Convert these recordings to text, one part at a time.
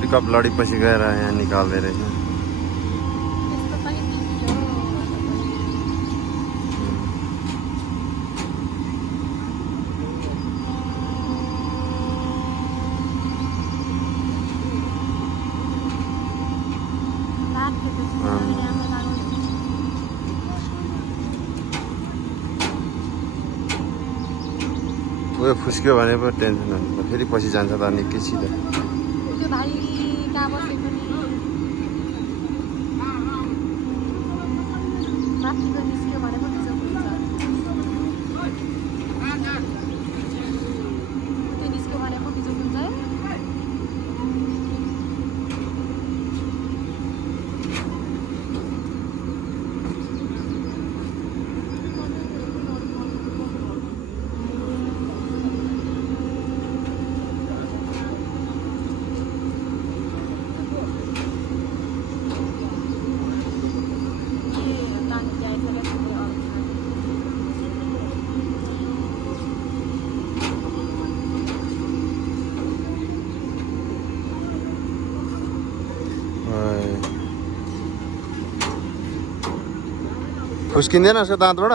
Pickup लडीपछि गएर यहाँ निकाल्दै रहेछ। उयो फुस्क्यो भने पो टेन्सन हुन्छ, फेरि पछि जान्छ त निकै सिधै। फुस्किँदैन उसको दाँतबाट?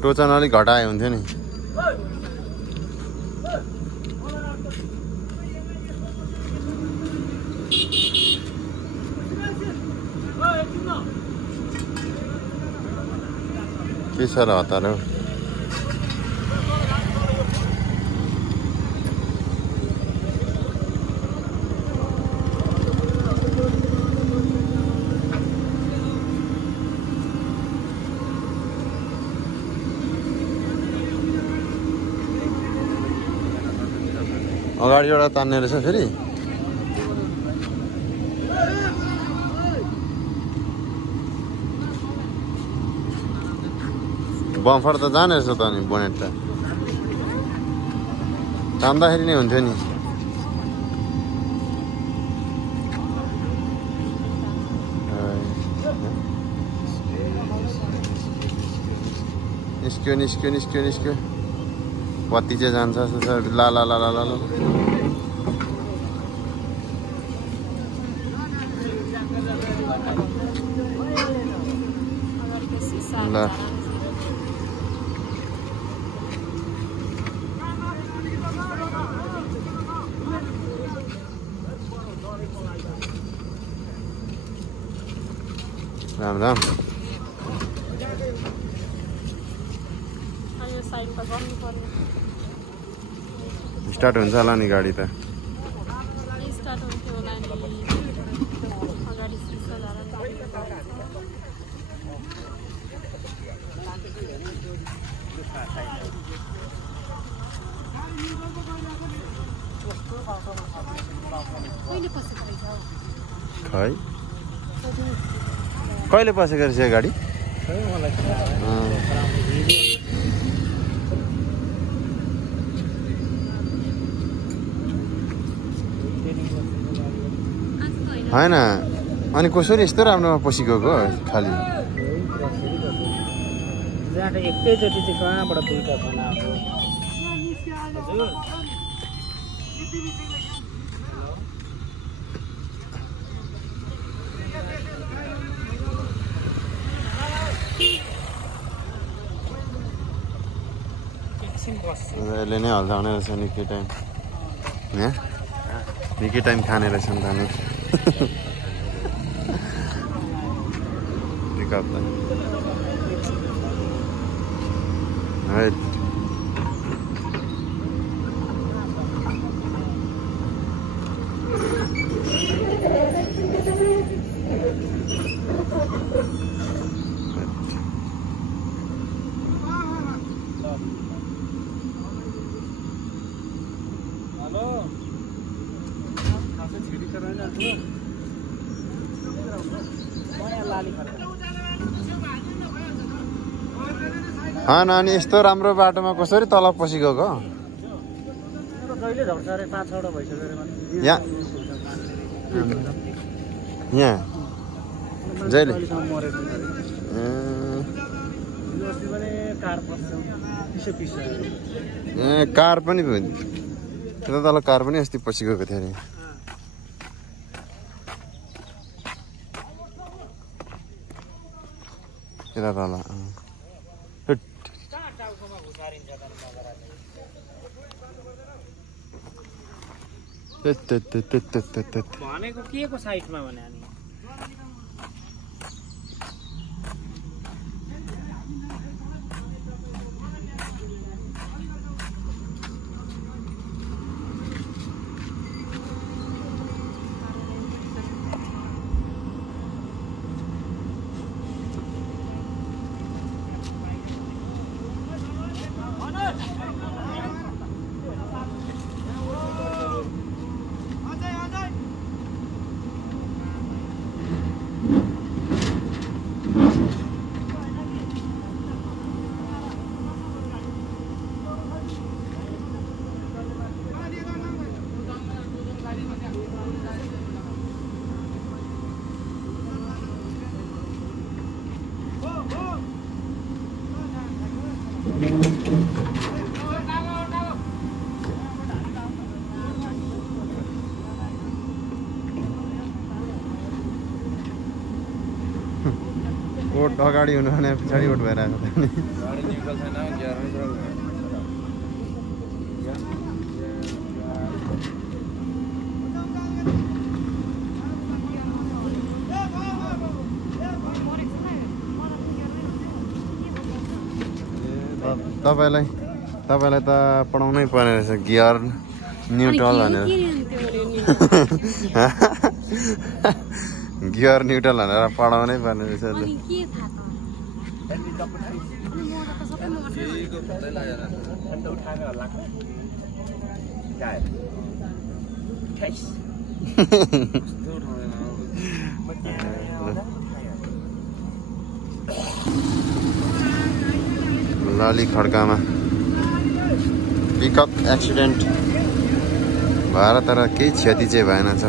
टोचन अलिक घटाए हुन्थ्यो नि। के छ र हतार हो? अगाडि एउटा तान्ने रहेछ फेरि। बम्फर त जाने रहेछ त नि, बोनेट त तान्दाखेरि नै हुन्थ्यो नि। निस्क्यो निस्क्यो निस्क्यो निस्क्यो, बत्ती चाहिँ जान्छ। ला ला ला ला ला ला। ल राम राम। स्टार्ट हुन्छ होला नि गाडी त? खै कहिले पसेको रहेछ गाडी? होइन, अनि कसरी यस्तो राम्रोमा पसिगएको खालि? एकैचोटि चाहिँ कहाँबाट दुईटा खाना यसले नै हल्झाउने रहेछ निकै टाइम। निकै टाइम खाने रहेछ नि त नि। पिकअप त है। नानी यस्तो राम्रो बाटोमा कसरी तल पसी गएको जहिले झर्छ अरे 5-6 वटा भइसक्यो अरे यहाँ यहाँ जहिले कार पनि त्यता तल कार पनि अस्ति पछि गएको थियो अरे त्यता तल भनेको के को साइडमा भने अनि ओट अगाडि हुनु भने पछाडि ओट भएर आएको थियो नि तपाईँलाई त पढाउनै पर्ने रहेछ गियर न्युट्रल भनेर गियर न्युट्रल भनेर पढाउनै पर्ने रहेछ लाली खड्कामा पिकअप एक्सिडेन्ट भएर तर केही क्षति चाहिँ भएन छ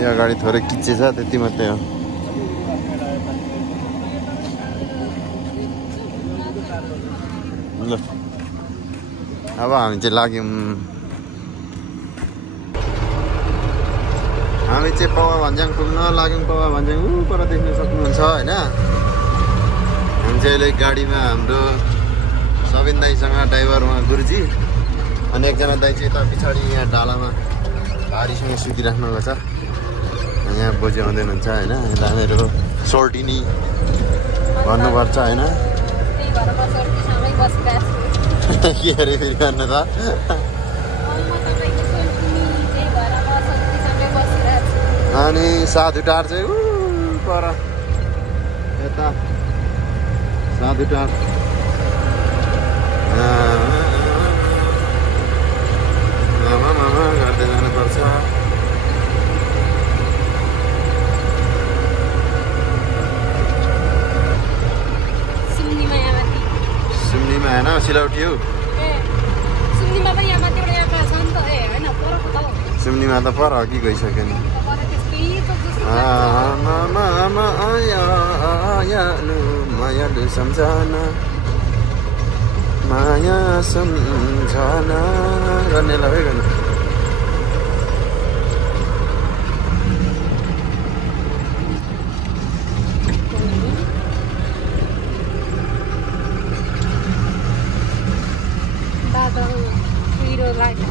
यो अगाडि थोरै किच्चे छ त्यति मात्रै हो ल अब हामी चाहिँ लाग्यौँ हामी चाहिँ पवा भन्ज्याङ पुग्न लाग्यौँ पवा भन्ज्याङ पर देख्न सक्नुहुन्छ होइन हामी चाहिँ अहिले गाडीमा हाम्रो सबिन दाईसँग ड्राइभर उहाँ गुरुजी अनि एकजना दाई चाहिँ यता पछाडि यहाँ डालामा भारीसँग सुतिराख्नु भएको छ यहाँ बोजी आउँदैन हुन्छ होइन यता मेरो सोल्टिनी भन्नुपर्छ होइन के अरे फेरि गर्नु त अनि साधुटार चाहिँ पर यता साधुटार मामा गर्दै जानुपर्छ सुम्नीमा होइन सिलौटी हो सुम्नीमा त पर अघि गइसक्यो नि मायालु सम्झना माया सम्झना गर्ने ल गर्नु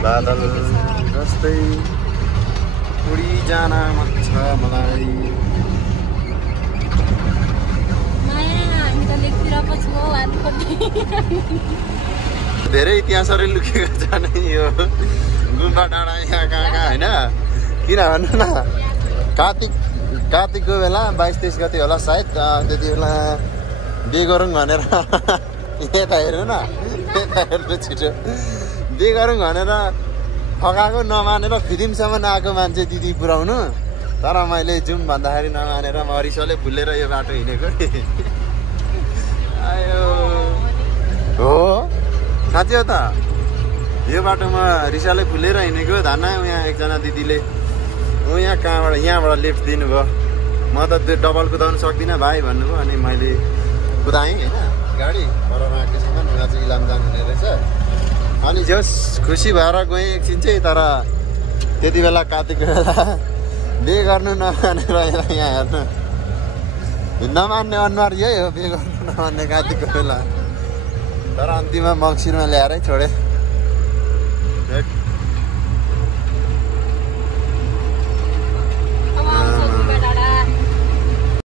बादल जस्तै उडी जान मन छ मलाई धेरै इतिहासहरू लुकेको छ नि यो गुम्बा डाँडा यहाँ कहाँ होइन किन भन्नु न कार्तिकको बेला 22-23 गते होला सायद त्यति बेला बिहे गरौँ भनेर यता हेर्नु न, यता हेर्नु छिटो। बिहे गरौँ भनेर फकाएको नमानेर फिदिमसम्म आएको मान्छे दिदी पुऱ्याउनु, तर मैले जाउँ भन्दाखेरि नमानेर म रिसले भुलेर यो बाटो हिँडेको नि। आयो हो साँच्ची हो त, यो बाटोमा रिसाले फुलेर हिँडेको। धान यहाँ एकजना दिदीले यहाँ कहाँबाट यहाँबाट लेफ्ट दिनुभयो। म त त्यो डबल कुदाउनु सक्दिनँ भाइ भन्नुभयो, अनि मैले कुदाएँ होइन गाडी। पर राखेसँग उहाँ चाहिँ इलाम जानुहुने रहेछ। अनि जस खुसी भएर गएँ एकछिन चाहिँ, तर त्यति बेला काटेको बेला बिहे गर्नु नमानेर यहाँ हेर्नु, नमान्ने अनुहार यही हो, बिहे गर्नु नमान्ने काटेको बेला। तर अन्तिममा मङ्सिरमा ल्याएरै छोडेँ।